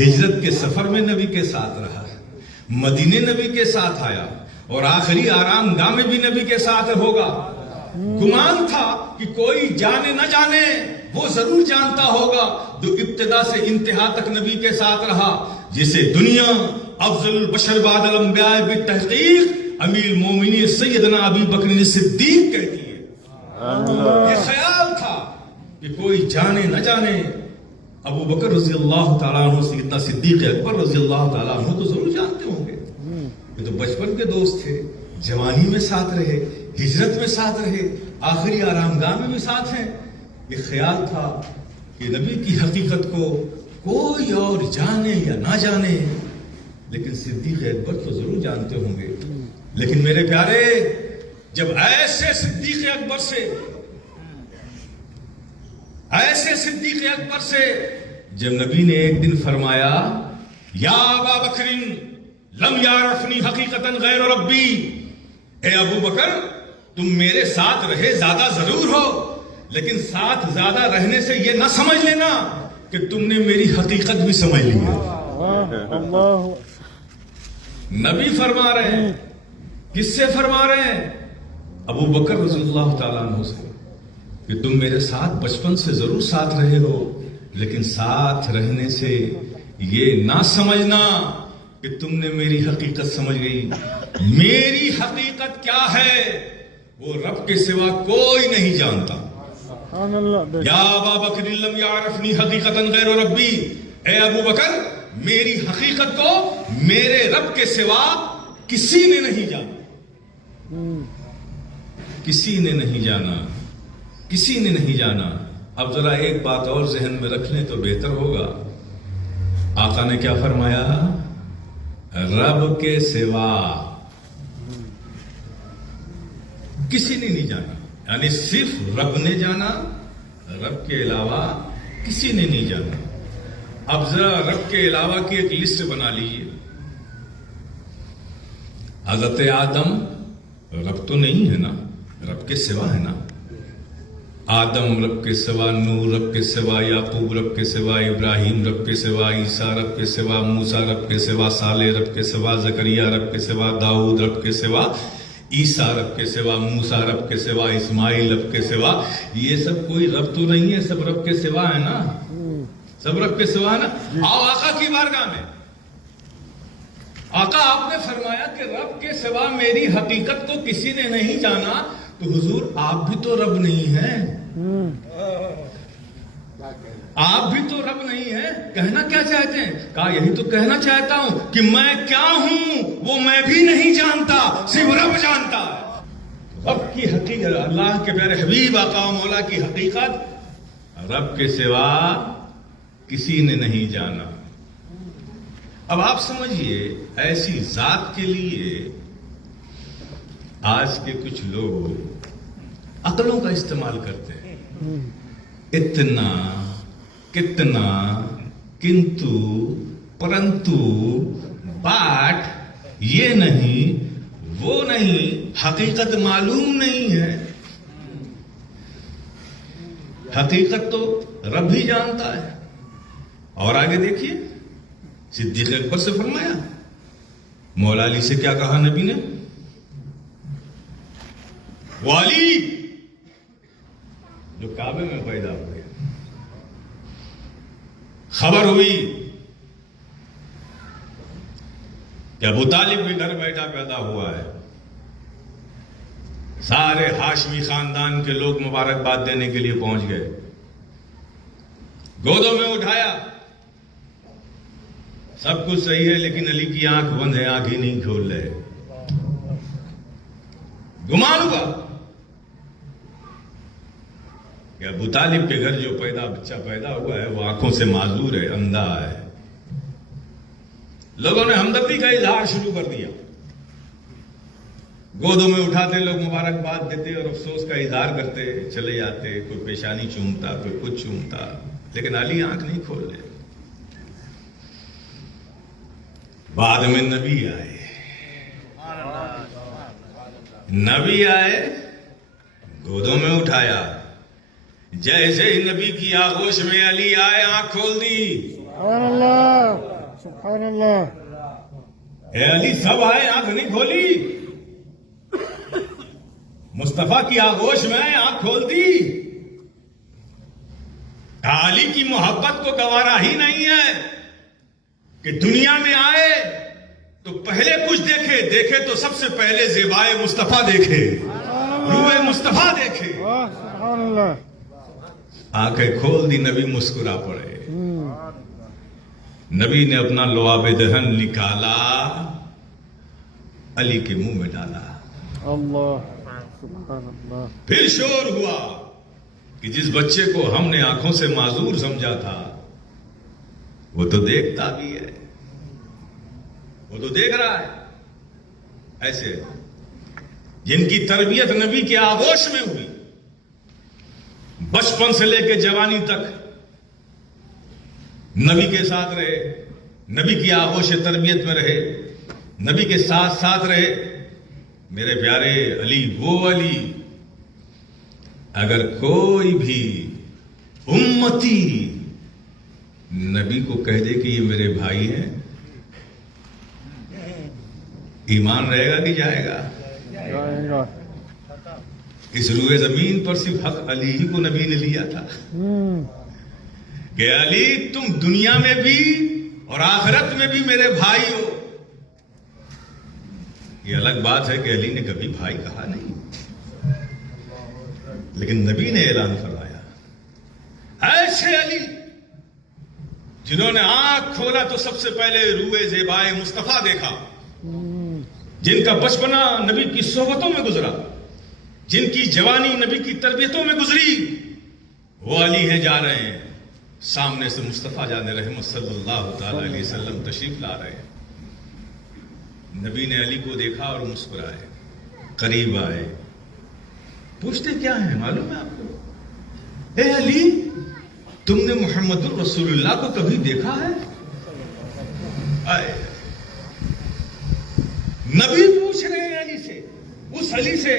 ہجرت کے سفر میں نبی کے ساتھ رہا، مدینے نبی کے ساتھ آیا، اور آخری آرام گاہ میں بھی نبی کے ساتھ ہوگا۔ گمان تھا کہ کوئی جانے نہ جانے، وہ ضرور جانتا ہوگا جو ابتدا سے انتہا تک نبی کے ساتھ رہا، جسے دنیا افضل البشر بعد الانبیاء بالتحقیق امیر المومنین سیدنا ابی بکر صدیق کہتی ہے۔ یہ خیال تھا کہ کوئی جانے نہ جانے، ابو بکر رضی اللہ تعالیٰ عنہ سیدنا صدیق اکبر رضی اللہ تعالیٰ عنہ تو ضرور جانتے ہوں گے، یہ تو بچپن کے دوست تھے، جوانی میں ساتھ رہے، ہجرت میں ساتھ رہے، آخری آرام گاہ میں بھی ساتھ ہیں۔ یہ خیال تھا کہ نبی کی حقیقت کو کوئی اور جانے یا نہ جانے، لیکن صدیق اکبر تو ضرور جانتے ہوں گے۔ لیکن میرے پیارے، جب ایسے صدیق اکبر سے جب نبی نے ایک دن فرمایا، یا ابا بکر لم یعرفنی حقیقتا غیر ربی، اے ابو بکر تم میرے ساتھ رہے زیادہ ضرور ہو، لیکن ساتھ زیادہ رہنے سے یہ نہ سمجھ لینا کہ تم نے میری حقیقت بھی سمجھ لی ہے۔ نبی فرما رہے ہیں، کس سے فرما رہے ہیں؟ ابو بکر رضی اللہ تعالیٰ عنہ سے، کہ تم میرے ساتھ بچپن سے ضرور ساتھ رہے ہو، لیکن ساتھ رہنے سے یہ نہ سمجھنا کہ تم نے میری حقیقت سمجھ گئی۔ میری حقیقت کیا ہے وہ رب کے سوا کوئی نہیں جانتا۔ یا ابا بکر لم یعرفنی حقیقتا غیر ربی، اے ابو بکر میری حقیقت کو میرے رب کے سوا کسی نے نہیں جانا، کسی نے نہیں جانا، کسی نے نہیں جانا۔ اب ذرا ایک بات اور ذہن میں رکھ لیں تو بہتر ہوگا۔ آقا نے کیا فرمایا؟ رب کے سوا کسی نے نہیں جانا، یعنی صرف رب نے جانا، رب کے علاوہ کسی نے نہیں جانا۔ اب ذرا رب کے علاوہ کی ایک لسٹ بنا لیجیے۔ حضرت آدم رب تو نہیں ہے نا، رب کے سوا ہے نا۔ آدم رب کے سوا، نوح رب کے سوا، یعقوب رب کے سوا، ابراہیم رب کے سوا، عیسیٰ رب کے سوا، موسیٰ رب کے سوا، صالح رب کے سوا، زکریا رب کے سوا، داؤد رب کے سوا، عیسیٰ رب کے سوا، موسیٰ رب کے سوا، اسماعیل رب کے سوا۔ یہ سب کوئی رب تو نہیں ہے، سب رب کے سوا ہے نا، سب رب کے سوا ہے نا۔ آؤ آقا کی بارگاہ میں، آقا آپ نے فرمایا کہ رب کے سوا میری حقیقت کو کسی نے نہیں جانا، تو حضور آپ بھی تو رب نہیں ہیں، آپ بھی تو رب نہیں ہیں۔ کہنا کیا چاہتے ہیں؟ کہا یہی تو کہنا چاہتا ہوں کہ میں کیا ہوں وہ میں بھی نہیں جانتا، صرف رب جانتا ہے۔ رب کی حقیقت، اللہ کے پیارے حبیب آقا و مولا کی حقیقت رب کے سوا کسی نے نہیں جانا۔ اب آپ سمجھیے، ایسی ذات کے لیے آج کے کچھ لوگ عقلوں کا استعمال کرتے ہیں، اتنا کتنا کنتو پرنتو باٹ، یہ نہیں وہ نہیں، حقیقت معلوم نہیں ہے۔ حقیقت تو رب ہی جانتا ہے۔ اور آگے دیکھیے، صدیق اکبر سے فرمایا، مولا علی سے کیا کہا نبی نے؟ والی جو کعبے میں پیدا ہوئے، خبر ہوئی کہ ابو طالب بھی گھر بیٹھا پیدا ہوا ہے، سارے ہاشمی خاندان کے لوگ مبارکباد دینے کے لیے پہنچ گئے، گودوں میں اٹھایا، سب کچھ صحیح ہے، لیکن علی کی آنکھ بند ہے، آنکھ ہی نہیں کھول رہے۔ گمان ہوا کہ ابو طالب کے گھر جو بچہ پیدا ہوا ہے وہ آنکھوں سے معذور ہے، اندھا ہے۔ لوگوں نے ہمدردی کا اظہار شروع کر دیا، گودوں میں اٹھاتے لوگ مبارکباد دیتے اور افسوس کا اظہار کرتے چلے جاتے، کوئی پیشانی چومتا، کوئی کچھ چومتا، لیکن علی آنکھ نہیں کھول رہے۔ بعد میں نبی آئے، گودوں میں اٹھایا، جیسے ہی نبی کی آغوش میں علی آئے، آنکھ کھول دی۔ سبحان اللہ سبحان اللہ. اے علی سب آئے آنکھ نہیں کھولی. مصطفیٰ کی آغوش میں آنکھ کھول دی. علی کی محبت کو گوارا ہی نہیں ہے کہ دنیا میں آئے تو پہلے کچھ دیکھے تو سب سے پہلے زیبائے مصطفیٰ دیکھے, روح مصطفیٰ دیکھے. سبحان اللہ. آنکھیں کھول دی, نبی مسکرا پڑے. نبی نے اپنا لعاب دہن نکالا, علی کے منہ میں ڈالا. اللہ سبحان اللہ. پھر شور ہوا کہ جس بچے کو ہم نے آنکھوں سے معذور سمجھا تھا وہ تو دیکھتا بھی ہے, وہ تو دیکھ رہا ہے. ایسے جن کی تربیت نبی کے آغوش میں ہوئی, بچپن سے لے کے جوانی تک نبی کے ساتھ رہے, نبی کی آغوش تربیت میں رہے, نبی کے ساتھ ساتھ رہے. میرے پیارے علی وہ علی, اگر کوئی بھی امتی نبی کو کہہ دے کہ یہ میرے بھائی ہیں, ایمان رہے گا کہ جائے گا؟ جائے گا. اس روئے زمین پر صرف حق علی ہی کو نبی نے لیا تھا کہ علی تم دنیا میں بھی اور آخرت میں بھی میرے بھائی ہو. یہ الگ بات ہے کہ علی نے کبھی بھائی کہا نہیں, لیکن نبی نے اعلان فرمایا ایسے علی جنہوں نے آنکھ کھولا تو سب سے پہلے روئے زیبائے مصطفیٰ دیکھا, جن کا بچپنا نبی کی صحبتوں میں گزرا, جن کی جوانی نبی کی تربیتوں میں گزری, وہ علی ہیں جا رہے ہیں. سامنے سے مصطفیٰ جان رحمت صلی اللہ تعالی علیہ وسلم تشریف لا رہے ہیں. نبی نے علی کو دیکھا اور مسکرائے, قریب آئے. پوچھتے کیا ہیں معلوم ہے آپ کو؟ اے علی تم نے محمد الرسول اللہ کو کبھی دیکھا ہے؟ آئے نبی پوچھ رہے ہیں علی سے, اس علی سے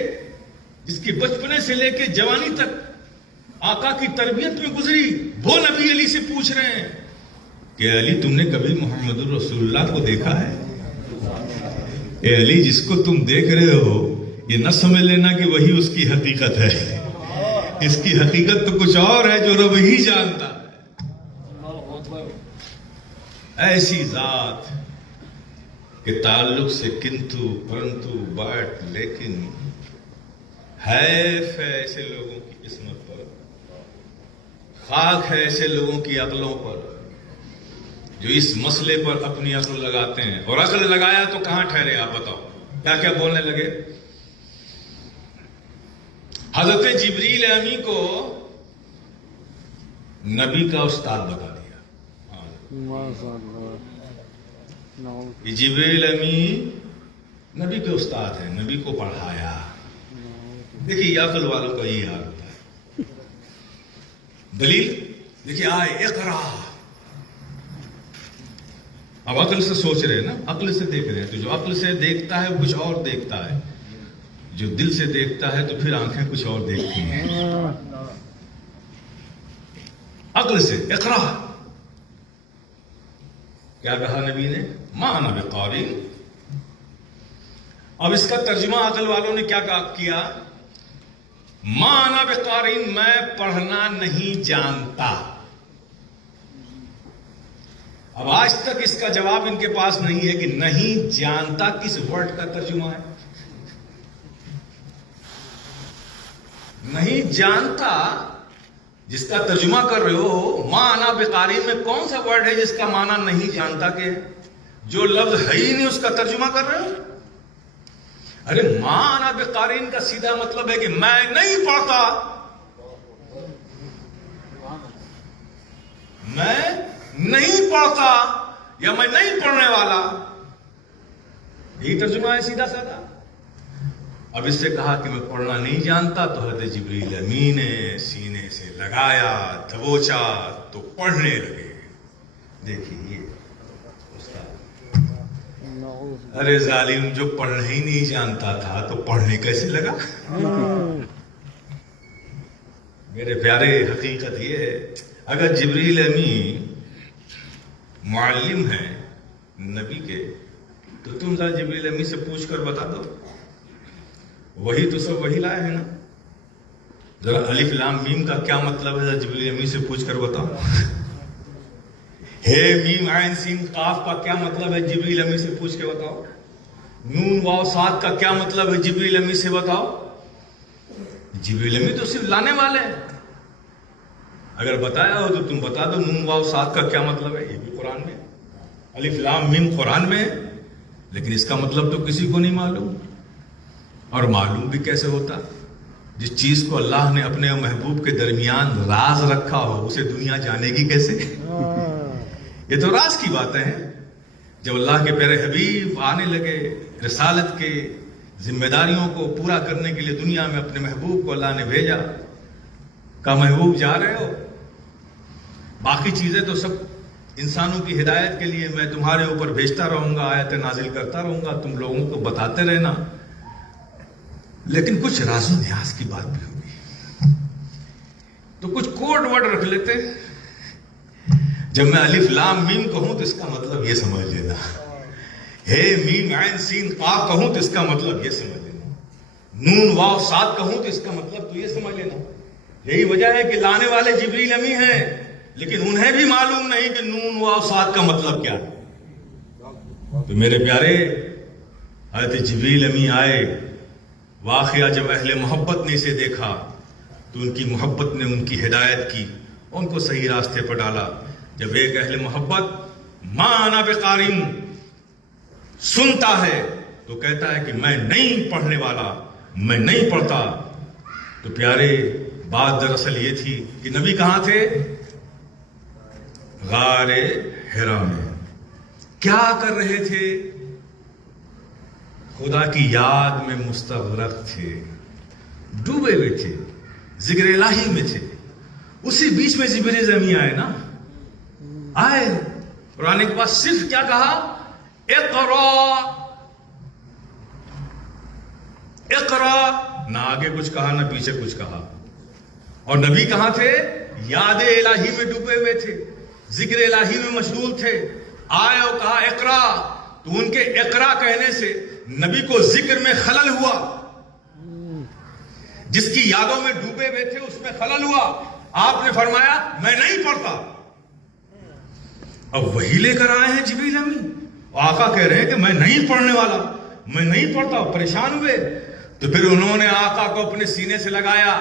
جس کی بچپنے سے لے کے جوانی تک آقا کی تربیت میں گزری. وہ نبی علی سے پوچھ رہے ہیں کہ علی تم نے کبھی محمد الرسول اللہ کو دیکھا ہے؟ اے علی جس کو تم دیکھ رہے ہو یہ نہ سمجھ لینا کہ وہی اس کی حقیقت ہے. اس کی حقیقت تو کچھ اور ہے جو رب ہی جانتا ہے. ایسی ذات کہ تعلق سے کنتو پرنتو بٹ لیکن حیف ہے ایسے لوگوں کی قسمت پر, خاک ہے ایسے لوگوں کی عقلوں پر جو اس مسئلے پر اپنی عقل لگاتے ہیں. اور عقل لگایا تو کہاں ٹھہرے آپ بتاؤ, کیا کیا بولنے لگے. حضرت جبریل امی کو نبی کا استاد بتا دیا. یہ جبریل امی نبی کے استاد ہیں, نبی کو پڑھایا. دیکھیے عقل والوں کا یہ حال ہوتا ہے. دلیل دیکھیے آئے اقرا. اب عقل سے سوچ رہے ہیں نا, عقل سے دیکھ رہے ہیں, تو جو عقل سے دیکھتا ہے کچھ اور دیکھتا ہے, جو دل سے دیکھتا ہے تو پھر آنکھیں کچھ اور دیکھتی ہیں. عقل سے اقرا. کیا کہا نبی نے؟ ما انا بقاری. اب اس کا ترجمہ عقل والوں نے کیا کیا؟ ما انا بقاری, میں پڑھنا نہیں جانتا. اب آج تک اس کا جواب ان کے پاس نہیں ہے کہ نہیں جانتا کس ورڈ کا ترجمہ ہے. نہیں جانتا جس کا ترجمہ کر رہے ہو, ما انا بقاری میں کون سا ورڈ ہے جس کا معنی نہیں جانتا کہ جو لفظ ہے ہی نہیں اس کا ترجمہ کر رہے ہو؟ ارے ما انا بقاری کا سیدھا مطلب ہے کہ میں نہیں پڑھتا, میں نہیں پڑھتا یا میں نہیں پڑھنے والا. یہی ترجمہ ہے سیدھا سادہ. اب اس سے کہا کہ میں پڑھنا نہیں جانتا, تو حضرت جبریل امین نے سینے سے لگایا, دبوچا تو پڑھنے لگے. دیکھیے ارے ظالم, جو پڑھنا ہی نہیں جانتا تھا تو پڑھنے کیسے لگا؟ میرے پیارے حقیقت یہ ہے, اگر جبریل امین معلم ہیں نبی کے، تو تم ذرا جبریل امی سے پوچھ کر بتا دو، وہی تو سب وہی لائے ہیں نا، ذرا الف لام میم کا کیا مطلب ہے ذرا جبریل امی سے پوچھ کر بتاؤ، ہے میم عین سین قاف کا کیا مطلب ہے جبریل امی سے پوچھ کے بتاؤ، نون واو صاد کا کیا مطلب ہے جبریل امی سے بتاؤ۔ جبریل امی تو صرف لانے والے ہیں، اگر بتایا ہو تو تم بتا دو نون واو صاد کا کیا مطلب ہے، یہ بھی قرآن میں، الف لام میم قرآن میں ہے، لیکن اس کا مطلب تو کسی کو نہیں معلوم۔ اور معلوم بھی کیسے ہوتا؟ جس چیز کو اللہ نے اپنے محبوب کے درمیان راز رکھا ہو اسے دنیا جانے گی کیسے؟ یہ تو راز کی باتیں ہیں۔ جب اللہ کے پیارے حبیب آنے لگے، رسالت کے ذمہ داریوں کو پورا کرنے کے لیے دنیا میں اپنے محبوب کو اللہ نے بھیجا، کہا محبوب جا رہے ہو، باقی چیزیں تو سب انسانوں کی ہدایت کے لیے میں تمہارے اوپر بھیجتا رہوں گا، آیتیں نازل کرتا رہوں گا، تم لوگوں کو بتاتے رہنا، لیکن کچھ راز و نیاز کی بات بھی ہوگی، تو کچھ کوڈ ورڈ رکھ لیتے۔ جب میں الف لام میم کہوں تو اس کا مطلب یہ سمجھ لینا، ہے میم عین سین قاف کہوں تو اس کا مطلب یہ سمجھ لینا، نون واو صاد کہوں تو اس کا مطلب تو یہ سمجھ لینا۔ یہی وجہ ہے کہ لانے والے جبریل امی ہیں، لیکن انہیں بھی معلوم نہیں کہ نون واو صاد کا مطلب کیا ہے۔ تو میرے پیارے، حضرت جبریل امی آئے، واقعہ جب اہل محبت نے اسے دیکھا تو ان کی محبت نے ان کی ہدایت کی، ان کو صحیح راستے پر ڈالا۔ جب ایک اہل محبت ما انا بقارئ سنتا ہے تو کہتا ہے کہ میں نہیں پڑھنے والا، میں نہیں پڑھتا، تو پیارے بات دراصل یہ تھی کہ نبی کہاں تھے؟ غار حرا میں کیا کر رہے تھے؟ خدا کی یاد میں مستغرق تھے، ڈوبے ہوئے تھے، ذکر الہی میں تھے۔ اسی بیچ میں جبریل امی آئے نا، آئے اور آنے کے بعد صرف کیا کہا؟ اقرا اقرا، نہ آگے کچھ کہا نہ پیچھے کچھ کہا۔ اور نبی کہاں تھے؟ یاد الہی میں ڈوبے ہوئے تھے، ذکر الہی میں مشغول تھے۔ آئے اور کہا اقرا، تو ان کے اقرا کہنے سے نبی کو ذکر میں خلل ہوا، جس کی یادوں میں ڈوبے ہوئے تھے اس میں خلل ہوا۔ آپ نے فرمایا میں نہیں پڑھتا۔ اب وہی لے کر آئے ہیں جبریل امی، اور آقا کہہ رہے ہیں کہ میں نہیں پڑھنے والا، میں نہیں پڑھتا۔ پریشان ہوئے تو پھر انہوں نے آقا کو اپنے سینے سے لگایا۔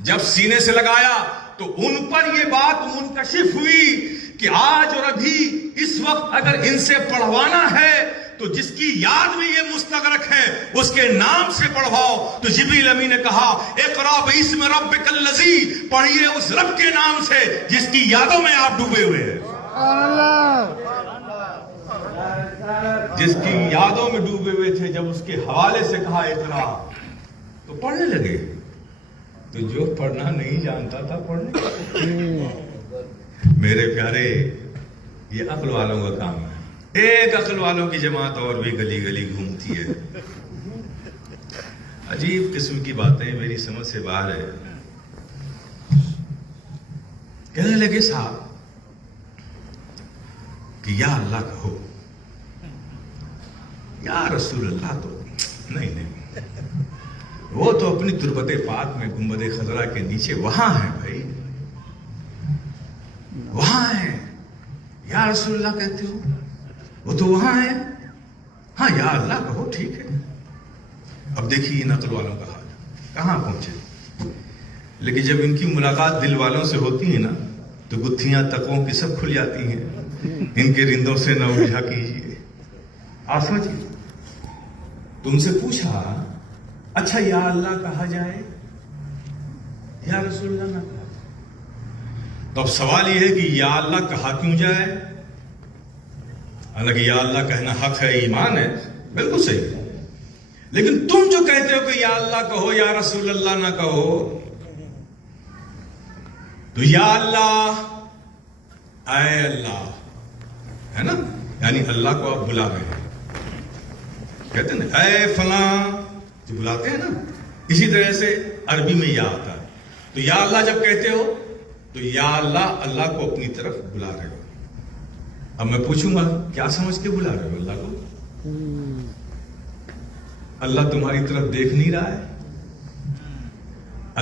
جب سینے سے لگایا تو ان پر یہ بات منکشف ہوئی کہ آج اور ابھی اس وقت اگر ان سے پڑھوانا ہے تو جس کی یاد میں یہ مستغرق ہے اس کے نام سے پڑھواؤ۔ تو جبریل امی نے کہا اقرا باسم ربک الذی، پڑھیے اس رب کے نام سے جس کی یادوں میں آپ ڈوبے ہوئے ہیں، جس کی یادوں میں ڈوبے ہوئے تھے۔ جب اس کے حوالے سے کہا اقرا تو پڑھنے لگے۔ تو جو پڑھنا نہیں جانتا تھا پڑھنے لگے۔ میرے پیارے، یہ عقل والوں کا کام ہے۔ ایک عقل والوں کی جماعت اور بھی گلی گلی گھومتی ہے، عجیب قسم کی باتیں میری سمجھ سے باہر ہے۔ کہنے لگے صاحب کہ یا اللہ کہو، یا رسول اللہ تو نہیں، وہ تو اپنی تربت پاک میں گنبد خضرا کے نیچے وہاں ہیں بھائی، وہاں ہیں۔ یا رسول اللہ کہتے ہو، وہ تو وہاں ہیں۔ ہاں یا اللہ کہو، ٹھیک ہے۔ اب دیکھیے نقل والوں کا حال کہاں پہنچے۔ لیکن جب ان کی ملاقات دل والوں سے ہوتی ہے نا تو گتھیاں تقوں کی سب کھل جاتی ہیں۔ ان کے رندوں سے نہ الجھا کیجیے۔ آپ سمجھیے، تم سے پوچھا اچھا یا اللہ کہا جائے یا رسول اللہ نہ کہا جائے، تو اب سوال یہ ہے کہ یا اللہ کہا کیوں جائے؟ حالانکہ یا اللہ کہنا حق ہے، ایمان ہے، بالکل صحیح، لیکن تم جو کہتے ہو کہ یا اللہ کہو یا رسول اللہ نہ کہو، تو یا اللہ اے اللہ ہے نا، یعنی اللہ کو آپ بلا رہے ہیں، کہتے ہیں نا اے فلاں، جو بلاتے ہیں نا، اسی طرح سے عربی میں یا آتا ہے۔ تو یا اللہ جب کہتے ہو تو یا اللہ، اللہ کو اپنی طرف بلا رہے ہو۔ اب میں پوچھوں گا کیا سمجھ کے بلا رہے ہو اللہ کو؟ اللہ تمہاری طرف دیکھ نہیں رہا ہے؟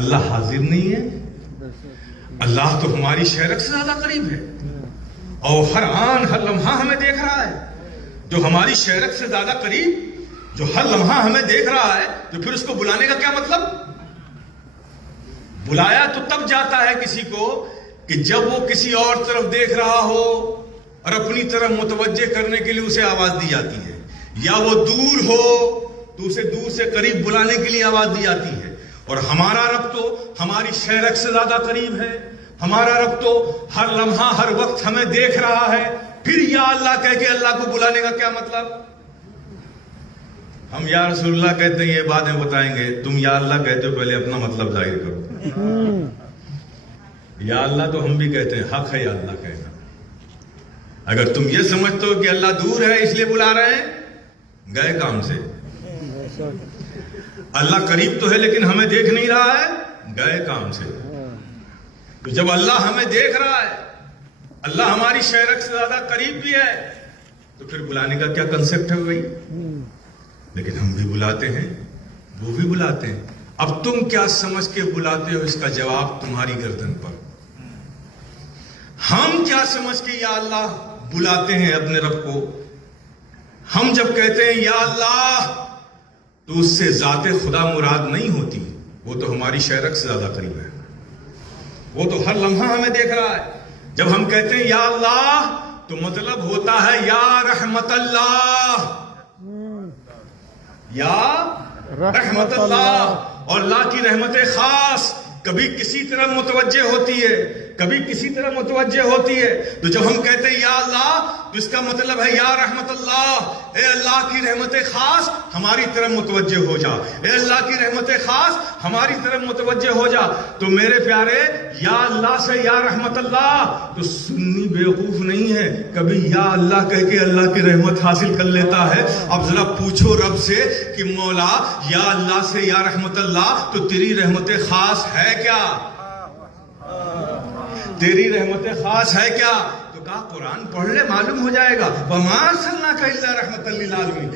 اللہ حاضر نہیں ہے؟ اللہ تو ہماری شہرت سے زیادہ قریب ہے اور ہر آن ہر لمحہ ہمیں دیکھ رہا ہے. جو ہماری شہرت سے زیادہ قریب، جو ہر لمحہ ہمیں دیکھ رہا ہے، تو پھر اس کو بلانے کا کیا مطلب؟ بلایا تو تب جاتا ہے کسی کو کہ جب وہ کسی اور طرف دیکھ رہا ہو اور اپنی طرف متوجہ کرنے کے لیے اسے آواز دی جاتی ہے، یا وہ دور ہو تو اسے دور سے قریب بلانے کے لیے آواز دی جاتی ہے. اور ہمارا رب تو ہماری شہرت سے زیادہ قریب ہے. ہمارا رب تو ہر لمحہ ہر وقت ہمیں دیکھ رہا ہے. پھر یا اللہ کہہ کے اللہ کو بلانے کا کیا مطلب؟ ہم یا رسول اللہ کہتے ہیں یہ باتیں بتائیں گے، تم یا اللہ کہتے ہو پہلے اپنا مطلب ظاہر کرو. یا اللہ تو ہم بھی کہتے ہیں، حق ہے یا اللہ کہنا. اگر تم یہ سمجھتے ہو کہ اللہ دور ہے اس لیے بلا رہے ہیں، گئے کام سے. اللہ قریب تو ہے لیکن ہمیں دیکھ نہیں رہا ہے، گئے کام سے. تو جب اللہ ہمیں دیکھ رہا ہے، اللہ ہماری شہرت سے زیادہ قریب بھی ہے، تو پھر بلانے کا کیا کنسپٹ ہے بھائی؟ لیکن ہم بھی بلاتے ہیں، وہ بھی بلاتے ہیں. اب تم کیا سمجھ کے بلاتے ہو، اس کا جواب تمہاری گردن پر. ہم کیا سمجھ کے یا اللہ بلاتے ہیں اپنے رب کو؟ ہم جب کہتے ہیں یا اللہ تو اس سے ذات خدا مراد نہیں ہوتی، وہ تو ہماری شہرت سے زیادہ قریب ہے، وہ تو ہر لمحہ ہمیں دیکھ رہا ہے. جب ہم کہتے ہیں یا اللہ تو مطلب ہوتا ہے یا رحمت اللہ، یا رحمت اللہ. اور اللہ کی رحمت خاص کبھی کسی طرح متوجہ ہوتی ہے، کبھی کسی طرح متوجہ ہوتی ہے. تو جب ہم کہتے ہیں یا اللہ تو اس کا مطلب ہے یا رحمت اللہ، اے اللہ کی رحمت خاص ہماری طرف متوجہ ہو جا، اے اللہ کی رحمت خاص ہماری طرف متوجہ ہو جا. تو میرے پیارے، یا اللہ سے یا رحمت اللہ تو سنی بیوقوف نہیں ہے، کبھی یا اللہ کہہ کے اللہ کی رحمت حاصل کر لیتا ہے. اب ذرا پوچھو رب سے کہ مولا یا اللہ سے یا رحمت اللہ تو تیری رحمت خاص ہے کیا؟ تیری رحمت خاص ہے کیا؟ تو کہا قرآن پڑھ لے معلوم ہو جائے گا. وَمَا أَرْسَلْنَاكَ إِلَّا رَحْمَةً لِّلْعَالَمِينَ.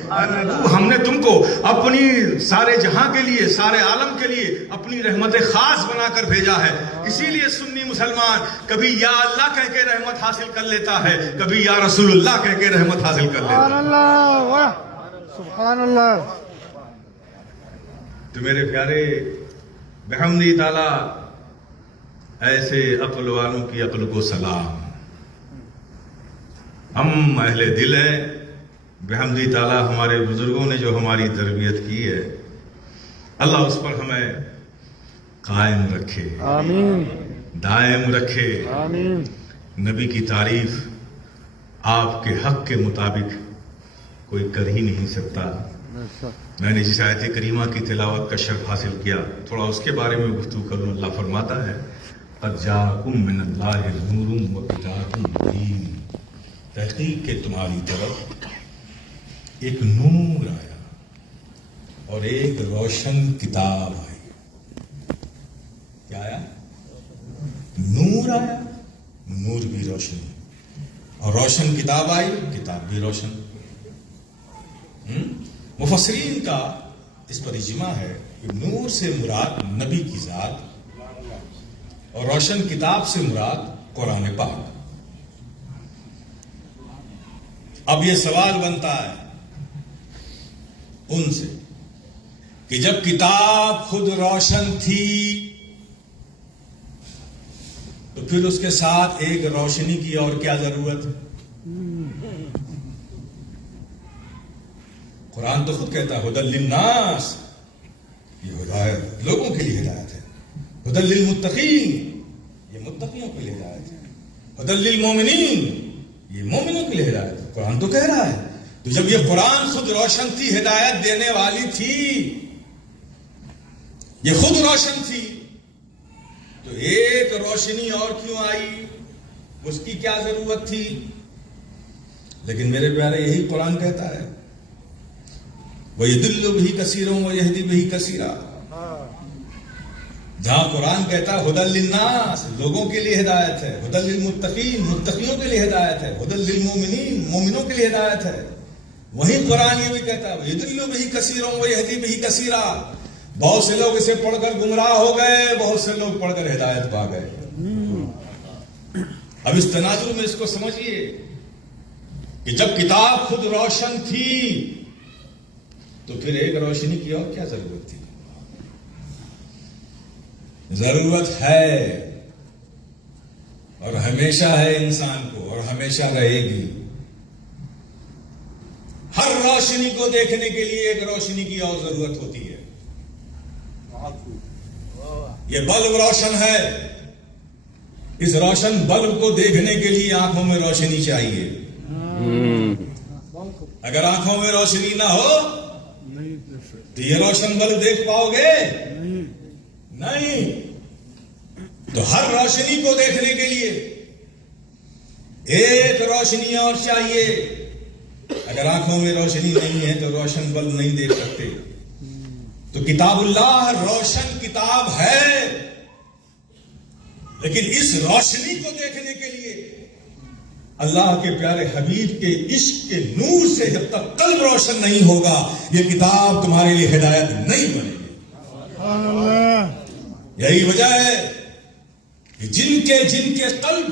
ہم نے تم کو اپنی سارے جہاں کے لیے، سارے عالم کے لیے اپنی رحمت خاص بنا کر بھیجا ہے. اسی لیے سنی مسلمان کبھی یا اللہ کہہ کے رحمت حاصل کر لیتا ہے، کبھی یا رسول اللہ کہہ کے رحمت حاصل کر لیتا ہے. سبحان اللہ، سبحان اللہ. تو میرے پیارے، بحمدی تعالیٰ ایسے عقل والوں کی عقل کو سلام. ہم اہل دل ہیں، بحمدی تعالیٰ ہمارے بزرگوں نے جو ہماری تربیت کی ہے، اللہ اس پر ہمیں قائم رکھے، آمین، دائم رکھے. آمین. نبی کی تعریف آپ کے حق کے مطابق کوئی کر ہی نہیں سکتا. میں نے جس آیت کریمہ کی تلاوت کا شرف حاصل کیا، تھوڑا اس کے بارے میں گفتگو کروں. اللہ فرماتا ہے قد جاءکم من اللہ نور وکتاب مبین. تحقیق کہ تمہاری طرف ایک نور آیا اور ایک روشن کتاب آئی. کیا آیا؟ نور آیا، نور بھی روشن، اور روشن کتاب آئی، کتاب بھی روشن. مفسرین کا اس پر اجماع ہے کہ نور سے مراد نبی کی ذات اور روشن کتاب سے مراد قرآن پاک. اب یہ سوال بنتا ہے ان سے کہ جب کتاب خود روشن تھی تو پھر اس کے ساتھ ایک روشنی کی اور کیا ضرورت ہے؟ قرآن تو خود کہتا ہے ہدی للناس، یہ ہدایت لوگوں کے لیے ہدایت ہے. ہدی للمتقین، یہ متقیوں کے لیے ہدایت ہے. ہدی للمومنین، یہ مومنوں کے لیے ہدایت ہے. قرآن تو کہہ رہا ہے. تو جب یہ قرآن خود روشن تھی، ہدایت دینے والی تھی، یہ خود روشن تھی، تو ایک روشنی اور کیوں آئی؟ اس کی کیا ضرورت تھی؟ لیکن میرے پیارے یہی قرآن کہتا ہے وَيُضِلُّ بِهِ كَثِيرًا وَيَهْدِي بِهِ كَثِيرًا. جہاں قرآن کہتا ہے ہدی للناس، لوگوں کے لیے ہدایت ہے، ہدی للمتقین، متقیوں کے لیے ہدایت ہے، ہدی للمؤمنین، مومنوں کے لیے ہدایت ہے، وہیں قرآن یہ بھی کہتا ہے یضل بہ کثیرا ویہدی بہ کثیرا، بہت سے لوگ اسے پڑھ کر گمراہ ہو گئے، بہت سے لوگ پڑھ کر ہدایت پا گئے۔ اب اس تناظر میں اس کو سمجھیے کہ جب کتاب خود روشن تھی تو پھر ایک روشنی کی اور کیا ضرورت تھی؟ ضرورت ہے اور ہمیشہ ہے انسان کو اور ہمیشہ رہے گی۔ ہر روشنی کو دیکھنے کے لیے ایک روشنی کی اور ضرورت ہوتی ہے۔ یہ بلب روشن ہے، اس روشن بلب کو دیکھنے کے لیے آنکھوں میں روشنی چاہیے۔ اگر آنکھوں میں روشنی نہ ہو تو یہ روشن بلب دیکھ پاؤ گے؟ نہیں۔ تو ہر روشنی کو دیکھنے کے لیے ایک روشنی اور چاہیے۔ اگر آنکھوں میں روشنی نہیں ہے تو روشن بلب نہیں دیکھ سکتے۔ تو کتاب اللہ روشن کتاب ہے، لیکن اس روشنی کو دیکھنے کے لیے اللہ کے پیارے حبیب کے عشق کے نور سے جب تک قلب روشن نہیں ہوگا یہ کتاب تمہارے لیے ہدایت نہیں بنے گی۔ یہی وجہ ہے کہ جن کے قلب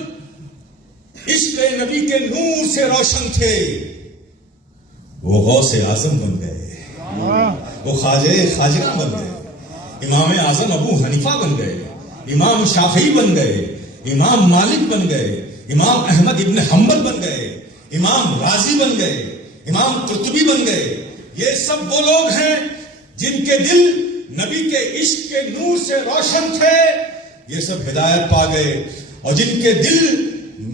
عشق نبی کے نور سے روشن تھے وہ غوث اعظم بن گئے، وہ خواجہ بن گئے، امام اعظم ابو حنیفہ بن گئے، امام شافعی بن گئے، امام مالک بن گئے، امام احمد ابن حنبل بن گئے، امام رازی بن گئے، امام قرطبی بن گئے۔ یہ سب وہ لوگ ہیں جن کے دل نبی کے عشق کے نور سے روشن تھے، یہ سب ہدایت پا گئے، اور جن کے دل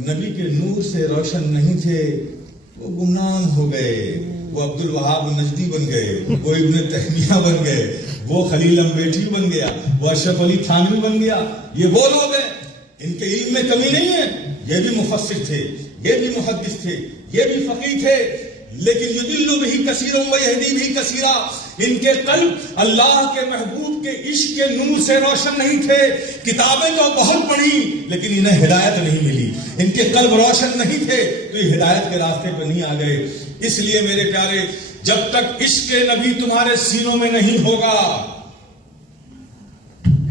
نبی کے نور سے روشن نہیں تھے وہ گمنام ہو گئے، وہ عبد الوہاب نجدی بن گئے، وہ ابن تیمیہ بن گئے، وہ خلیل امبیٹی بن گیا، وہ اشرف علی تھانوی بن گیا۔ یہ وہ لوگ ہیں، ان کے علم میں کمی نہیں ہے، یہ بھی مفسر تھے، یہ بھی محدث تھے، یہ بھی فقیہ تھے، لیکن یضل بہ کثیرا ویہدی بہ کثیرا، ان کے قلب اللہ کے محبوب کے عشق کے نور سے روشن نہیں تھے۔ کتابیں تو بہت پڑھی لیکن انہیں ہدایت نہیں ملی، ان کے قلب روشن نہیں تھے تو یہ ہدایت کے راستے پہ نہیں آ گئے۔ اس لیے میرے پیارے، جب تک عشق نبی تمہارے سینوں میں نہیں ہوگا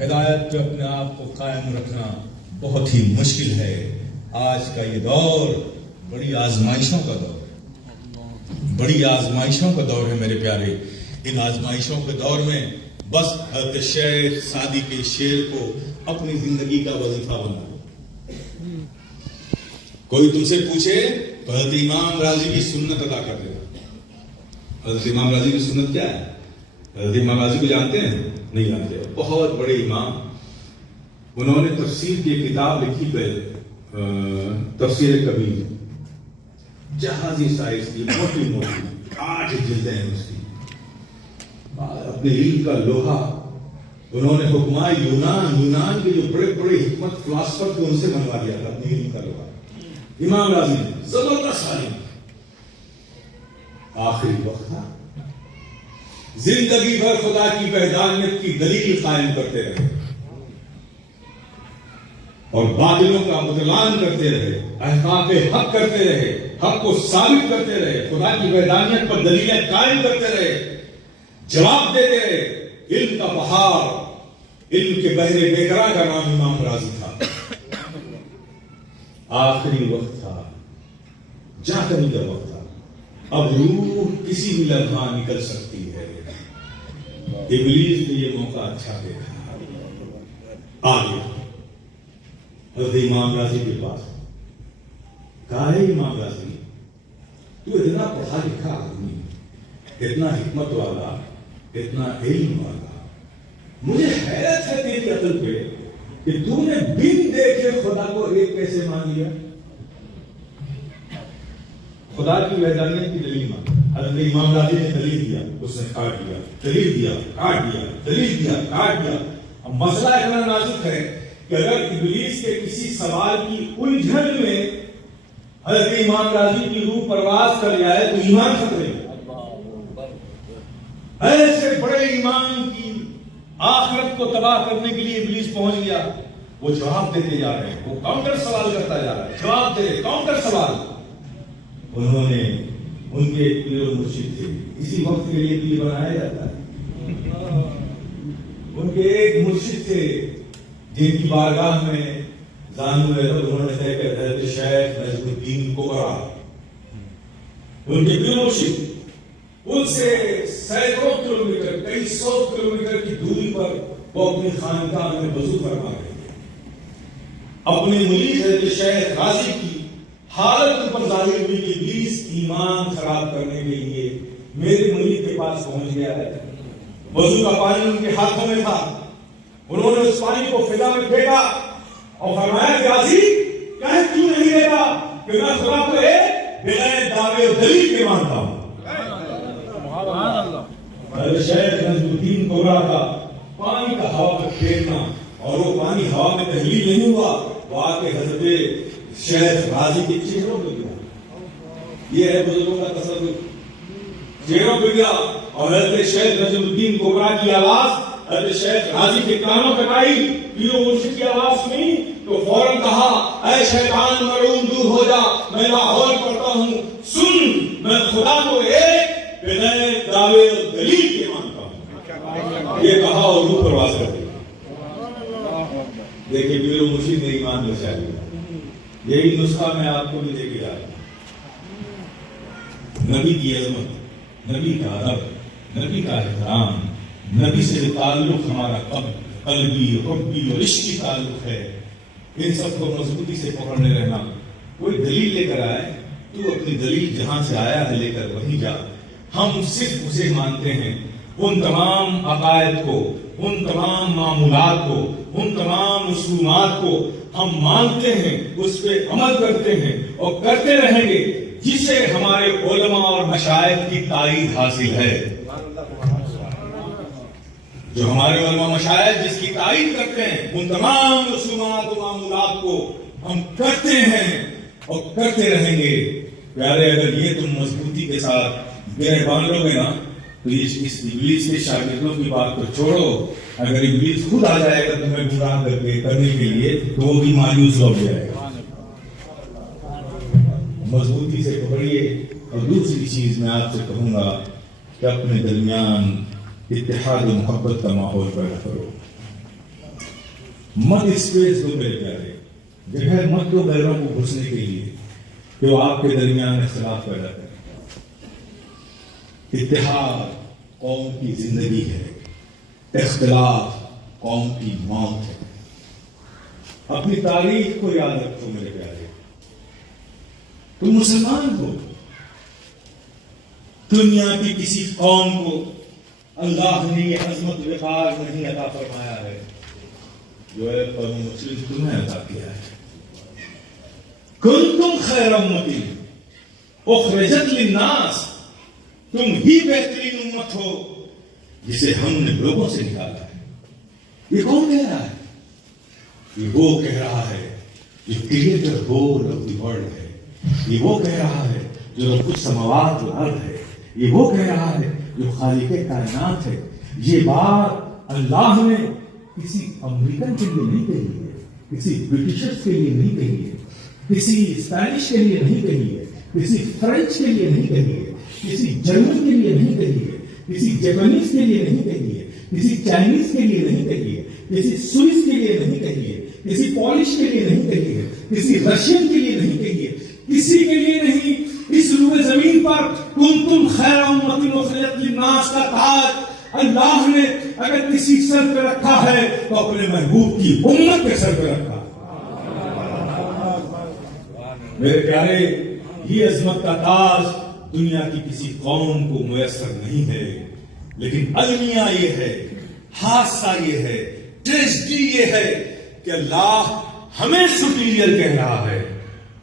ہدایت پہ اپنے آپ کو قائم رکھنا بہت ہی مشکل ہے۔ آج کا یہ دور بڑی آزمائشوں کا دور ہے، بڑی آزمائشوں کا دور ہے میرے پیارے۔ ان آزمائشوں کے دور میں بس حضرت شیخ سعدی کے شعر کو اپنی زندگی کا وظیفہ بنا۔ کوئی تم سے پوچھے تو حضرت امام راضی کی سنت ادا کر دے گا۔ حضرت امام راضی کی سنت کیا ہے؟ حضرت امام راضی کو جانتے ہیں؟ نہیں جانتے۔ بہت بڑے امام، انہوں نے تفسیر کی کتاب لکھی تفسیر کبیر، جہازی سائز کی، موٹی موٹی 8 جلدیں ہیں اس کی۔ اپنے علم کا لوہا انہوں نے حکمائے یونان کے جو بڑے بڑے حکمت فلاسفر تھے ان سے بنوا دیا تھا اپنے علم کا لوہا۔ امام راضی زبردست عالم، آخری وقت تھا، زندگی بھر خدا کی وحدانیت کی دلیل قائم کرتے رہے اور باطلوں کا بطلان کرتے رہے، احقاق حق کرتے رہے، حق کو ثابت کرتے رہے، خدا کی وحدانیت پر دلیلیں قائم کرتے رہے، جواب دیتے رہے۔ علم کا بہار، علم کے بحر بیکراں کا نام امام راضی تھا۔ آخری وقت تھا، جا کرنے کا وقت تھا، اب روح کسی بھی لمحہ نکل سکتی ہے۔ ابلیس نے یہ موقع اچھا دیکھا، آ گیا حضرت امام راضی کے پاس۔ کہا ہے امام راضی، تو اتنا پڑھا لکھا آدمی، اتنا حکمت والا، اتنا علم والا، مجھے حیرت ہے تیری عقل پہ کہ تو نے بن دیکھے خدا کو ایک کیسے مان لیا؟ خدا کی وحدانیت کی دلیل مان۔ حضرت امام راضی نے دلیل دیا، اس نے کاٹ دیا، دلیل دیا، کاٹ دیا، دلیل دیا، کاٹ دیا۔ اب مسئلہ اتنا نازک ہے کہ اگر ابلیس کے کسی سوال کی الجھن میں حضرت امام راضی کی روح پرواز کر جائے تو ایمان خطرے میں۔ ایسے بڑے ایمان کی آخرت کو تباہ کرنے کے لیے ابلیس پہنچ گیا. وہ جواب دیتے جا رہے ہیں, وہ کاؤنٹر سوال کرتا جا رہا ہے, جواب دے, کاؤنٹر سوال. انہوں نے ان کے ایک پیر و مرشد تھے, اسی وقت کے لیے پیر بنایا جاتا ہے. ان کے ایک مرشد تھے جن کی بارگاہ میں زانو ہے, انہوں نے طے کر حضرت شیخ نجم الدین کبرا, ان کے پیر و مرشد. ان سے سینکڑوں کلومیٹر, کئی 100 کلومیٹر کی دوری پر وہ اپنی خانقاہ میں وضو فرما رہے تھے. اپنے مرید حضرت شیخ غازی کی حالت ان پر ظاہر ہوئی کہ ابلیس ایمان خراب کرنے کے لیے میرے مرید کے پاس پہنچ گیا ہے. وضو کا پانی ان کے ہاتھوں میں تھا. انہوں نے اس پانی کو فضا میں پھینکا اور فرمایا, غازی کہہ کیوں نہیں دیتا کہ میں خدا کو ایک بغیر دعوے و دلیل کے مانتا ہوں. حضرت شیخ نجم الدین کبرا کا پانی کا ہوا میں پھینکنا اور وہ پانی ہوا میں تحلیل نہیں ہوا, وہ آ کے حضرت شیخ غازی کے چہروں پہ گیا. یہ ہے بزرگوں کا تصور, چہروں پہ گیا. اور حضرت شیخ نجم الدین کبرا کی آواز حضرت شیخ غازی کے کانوں پہ آئی. پیر و مرشد کی آواز سنی تو فوراً کہا, اے شیطان مرعون دور ہو جا, میں لاہور پڑھتا ہوں, سن میں خدا کو ایک بغیر دعوے و دلیل کے مانتا ہوں. یہ کہا اور روح پرواز کر دی. دیکھیں پیر و مرشد نے ایمان بچا لیا. یہی نسخہ میں آپ کو بھی دے کے جا رہا ہوں. نبی کی عظمت, نبی کا ادب, نبی کا احترام, نبی سے تعلق ہمارا قلبی, حبی اور عشقی تعلق ہے. ان سب کو مضبوطی سے پکڑنے رہنا. کوئی دلیل لے کر آئے, تو اپنی دلیل جہاں سے آیا ہے لے کر وہیں جا. ہم صرف اسے مانتے ہیں. ان تمام عقائد کو, ان تمام معمولات کو, ان تمام رسومات کو ہم مانتے ہیں, اس پہ عمل کرتے ہیں اور کرتے رہیں گے جسے ہمارے علماء اور مشائخ کی تائید حاصل ہے. جو ہمارے علماء مشائخ جس کی تائید کرتے ہیں, ان تمام رسومات و معمولات کو ہم کرتے ہیں اور کرتے رہیں گے. پیارے, اگر یہ تم مضبوطی کے ساتھ گرہ باندھ لو گے نا تو اس ابلیس کے شاگردوں کی بات کو چھوڑو. اگر ابلیس خود آ جائے گا تمہیں گمراہ کرنے کے لیے تو وہ بھی مایوس ہو جائے گا. مضبوطی سے پکڑیے. اور دوسری چیز میں آپ سے کہوں گا کہ اپنے درمیان اتحاد و محبت کا ماحول پیدا کرو. مت اسپیس دو میرے پیارے, جگہ مت دو غیروں کو گھسنے کے لیے کہ وہ آپ کے درمیان اختلاف پیدا کریں. اتحاد قوم کی زندگی ہے, اختلاف قوم کی موت ہے. اپنی تاریخ کو یاد رکھو میرے پیارے. تم مسلمان ہو. دنیا کی کسی قوم کو اللہ نے یہ عظمت وقار نہیں عطا فرمایا ہے جو ہے قوم مسلم تمہیں عطا کیا ہے. کنتم خیر امت اخرجت للناس, تم ہی بہترین امت ہو جسے ہم نے لوگوں سے نکالا ہے. یہ کون کہہ رہا ہے؟ یہ وہ کہہ رہا ہے جو creator whole of the world ہے. یہ وہ کہہ رہا ہے جو رب السماوات والارض ہے. یہ وہ کہہ رہا ہے جو خالق کائنات ہے. یہ بات اللہ نے کسی امریکن کے لیے نہیں کہی ہے, کسی برٹشرز کے لیے نہیں کہی ہے, کسی اسپینش کے لیے نہیں کہی ہے, کسی فرینچ کے لیے نہیں کہی ہے, کسی جرمن کے لیے نہیں کہی ہے, کسی جاپانیز کے لیے نہیں کہی ہے, کسی چائنیز کے لیے نہیں کہی ہے, کسی سوئس کے لیے نہیں کہی ہے, کسی پولش کے لیے نہیں کہی ہے, کسی رشین کے لیے نہیں کہی ہے, کسی کے لیے نہیں. اس روئے زمین پر کنتم خیر امت اخرجت للناس کا تاج اللہ نے اگر کسی سر پہ رکھا ہے تو اپنے محبوب کی امت کے سر پہ رکھا. میرے پیارے, یہ عظمت کا تاج دنیا کی کسی قوم کو میسر نہیں ہے. لیکن المیہ یہ ہے, حادثہ یہ ہے, ٹریجڈی یہ ہے کہ اللہ ہمیں سپیریئر کہہ رہا ہے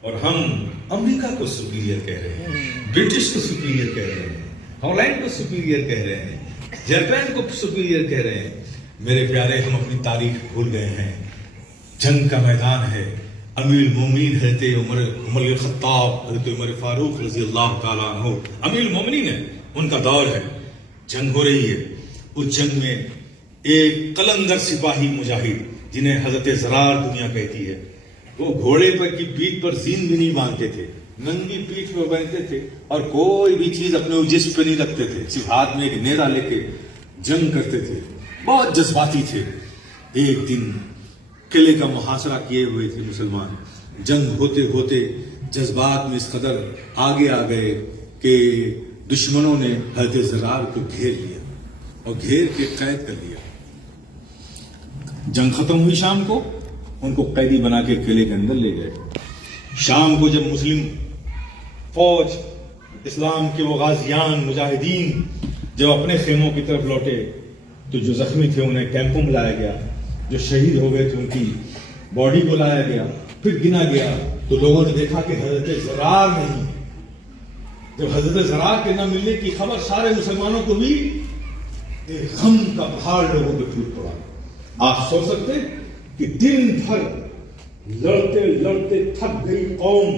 اور ہم امریکہ کو سپیریئر کہہ رہے ہیں, برٹش کو سپیریئر کہہ رہے ہیں, ہالینڈ کو سپیریئر کہہ رہے ہیں, جاپان کو سپیریئر کہہ رہے ہیں. میرے پیارے, ہم اپنی تاریخ بھول گئے ہیں. جنگ کا میدان ہے. امیر المومنین حضرت عمر الخطاب, حضرت عمر فاروق رضی اللہ تعالیٰ عنہ امیر المومنین ہے, ان کا دور ہے. جنگ ہو رہی ہے. اس جنگ میں ایک قلندر سپاہی مجاہد جنہیں حضرت زرار دنیا کہتی ہے، وہ گھوڑے پر کی پیٹھ پر زین بھی نہیں باندھتے تھے، ننگی پیٹھ پر باندھتے تھے اور کوئی بھی چیز اپنے جسم پہ نہیں رکھتے تھے، صرف ہاتھ میں ایک نیزہ لے کے جنگ کرتے تھے، بہت جذباتی تھے۔ ایک دن قلعے کا محاصرہ کیے ہوئے تھے مسلمان، جنگ ہوتے ہوتے جذبات میں اس قدر آگے آ گئے کہ دشمنوں نے حضرت زرار کو گھیر لیا اور گھیر کے قید کر لیا۔ جنگ ختم ہوئی شام کو، ان کو قیدی بنا کے قلعے کے اندر لے گئے۔ شام کو جب مسلم فوج، اسلام کے وہ غازیان مجاہدین جب اپنے خیموں کی طرف لوٹے تو جو زخمی تھے انہیں کیمپوں میں لایا گیا، جو شہید ہو گئے تھے ان کی باڈی کو لایا گیا، پھر گنا گیا تو لوگوں نے دیکھا کہ حضرت زرار نہیں۔ جب حضرت زرار کے نہ ملنے کی خبر سارے مسلمانوں کو ہوئی، ایک غم کا پہاڑ لوگوں پہ ٹوٹ پڑا۔ آپ سوچ سکتے کہ دن بھر لڑتے لڑتے تھک گئی قوم،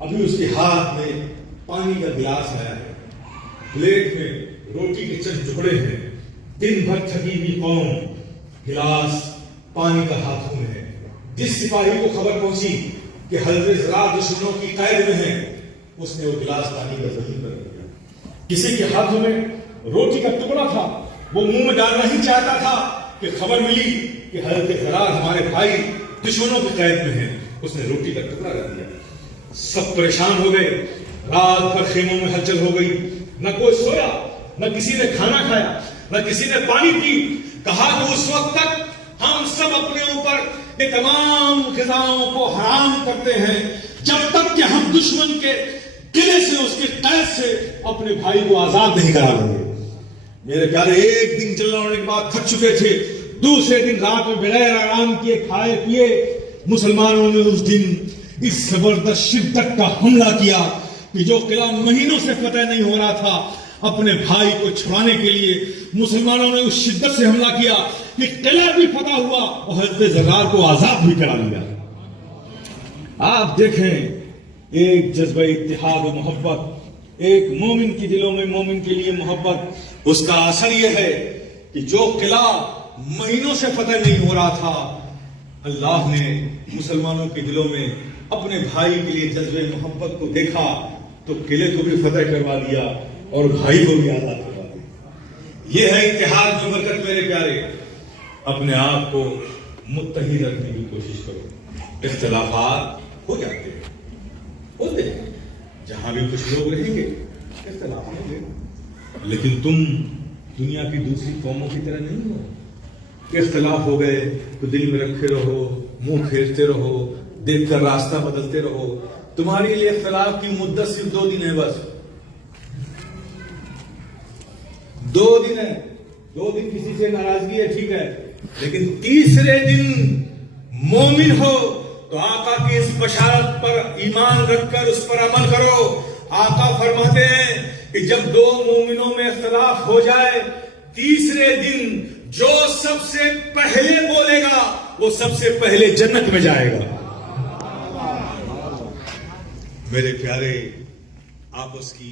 ابھی اس کے ہاتھ میں پانی کا گلاس آیا ہے، پلیٹ میں روٹی کے چند ٹکڑے ہیں، دن بھر تھکی ہوئی قوم، گلاس پانی کا ہاتھوں میں ہے۔ جس سپاہی کو خبر پہنچی کہ حضرت زرار دشمنوں کی قید میں ہے، اس نے وہ گلاس پانی کا ذخیرہ کر دیا۔ کسی کے ہاتھوں میں روٹی کا ٹکڑا تھا، وہ منہ میں ڈالنا ہی چاہتا تھا کہ خبر ملی کہ حضرت زرار ہمارے بھائی دشمنوں کی قید میں ہیں، اس نے روٹی کا ٹکڑا رکھ دیا۔ سب پریشان ہو گئے، رات بھر خیموں میں ہلچل ہو گئی، نہ کوئی سویا، نہ کسی نے کھانا کھایا، نہ کسی نے پانی پی۔ کہا کہ اس وقت تک ہم سب اپنے اوپر یہ تمام غذاؤں کو حرام کرتے ہیں جب تک کہ ہم دشمن کے قلعے سے، اس کے قید سے اپنے بھائی کو آزاد نہیں کرا لیں گے۔ میرے پیارے، ایک دن چلنے کے بعد تھک چکے تھے، دوسرے دن رات میں بغیر آرام کیے کھائے پیے مسلمانوں نے اس دن اس زبردست شدت کا حملہ کیا کہ جو قلعہ مہینوں سے فتح نہیں ہو رہا تھا، اپنے بھائی کو چھڑانے کے لیے مسلمانوں نے اس شدت سے حملہ کیا کہ قلعہ بھی فتح ہوا اور حضرت زرار کو آزاد بھی کرا لیا۔ آپ دیکھیں، ایک جذبہ اتحاد و محبت، ایک مومن کے دلوں میں مومن کے لیے محبت، اس کا اثر یہ ہے کہ جو قلعہ مہینوں سے فتح نہیں ہو رہا تھا، اللہ نے مسلمانوں کے دلوں میں اپنے بھائی کے لیے جذبہ محبت کو دیکھا تو قلعے کو بھی فتح کروا دیا اور بھائی کو بھی آزاد کروا دیا۔ یہ ہے اتحاد کی برکت۔ میرے پیارے، اپنے آپ کو متحد رکھنے کی کوشش کرو۔ اختلافات ہو جاتے ہیں، ہوتے ہیں، جہاں بھی کچھ لوگ رہیں گے اختلاف ہوں گے، لیکن تم دنیا کی دوسری قوموں کی طرح نہیں ہو کہ اختلاف ہو گئے تو دل میں رکھے رہو، منہ پھیرتے رہو، دیکھ کر راستہ بدلتے رہو۔ تمہارے لیے اختلاف کی مدت صرف 2 دن ہے، بس 2 دن ہے۔ 2 دن کسی سے ناراضگی ہے، ٹھیک ہے، لیکن تیسرے دن مومن ہو تو آقا کی اس بشارت پر ایمان رکھ کر اس پر عمل کرو۔ آقا فرماتے ہیں کہ جب 2 مومنوں میں اختلاف ہو جائے، تیسرے دن جو سب سے پہلے بولے گا وہ سب سے پہلے جنت میں جائے گا۔ میرے پیارے، آپس کی